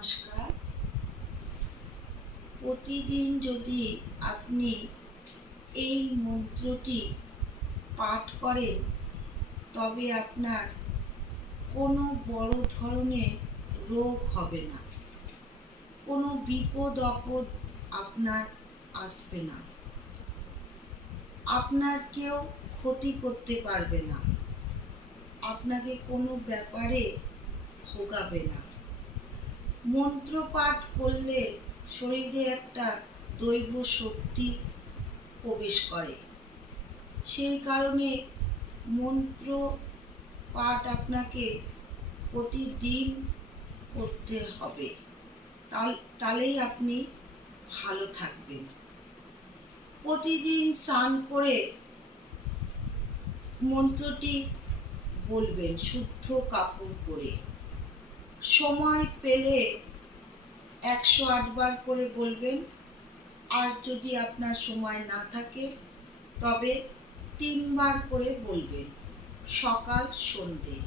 নমস্কার। প্রতিদিন যদি আপনি এই মন্ত্রটি পাঠ করেন তবে আপনার কোনো বড় ধরনের রোগ হবে না, কোনো বিপদ আপদ আপনার আসবে না, আপনার কেউ ক্ষতি করতে পারবে না, আপনাকে কোনো ব্যাপারে ভোগাবে না। মন্ত্র পাঠ করলে শরীরে একটা দৈব শক্তি প্রবেশ করে, সেই কারণে মন্ত্র পাঠ আপনাকে প্রতিদিন করতে হবে, তাহলেই আপনি ভালো থাকবেন। প্রতিদিন স্নান করে মন্ত্রটি বলবেন শুদ্ধ কাপড় পরে। সময় পেলে 108 বার করে বলবেন, আর যদি আপনার সময় না থাকে তবে 3 বার করে বলবেন, সকাল সন্ধে।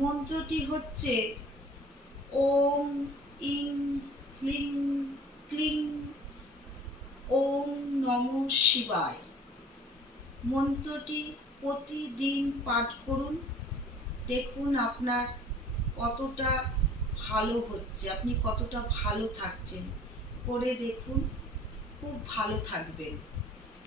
মন্ত্রটি হচ্ছে ওম ইং হ্লিং ক্লিং ওম নমঃ শিবায়। মন্ত্রটি প্রতিদিন পাঠ করুন, দেখুন আপনার কতটা ভালো হচ্ছে, আপনি কতটা ভালো থাকছেন। করে দেখুন, খুব ভালো থাকবেন।